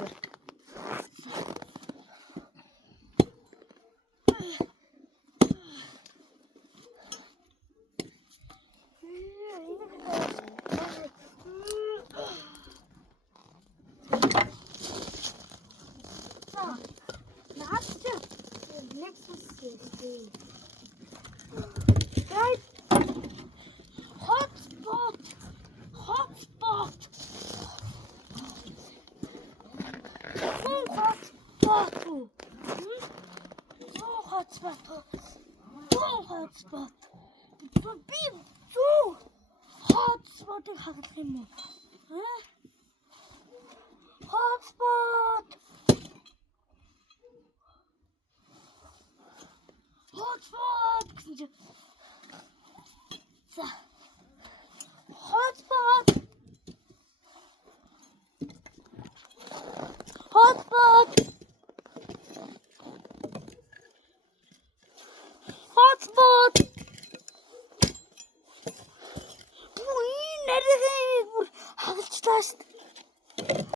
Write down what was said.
sıfır. Ne yapacağım? Nexus değil. Hotspot. Hotspot. So hotspot. So hotspot. So hotspot. So big. So hotspot. Hotspot. Hotspot. Hotspot. Hotspot. Hotspot.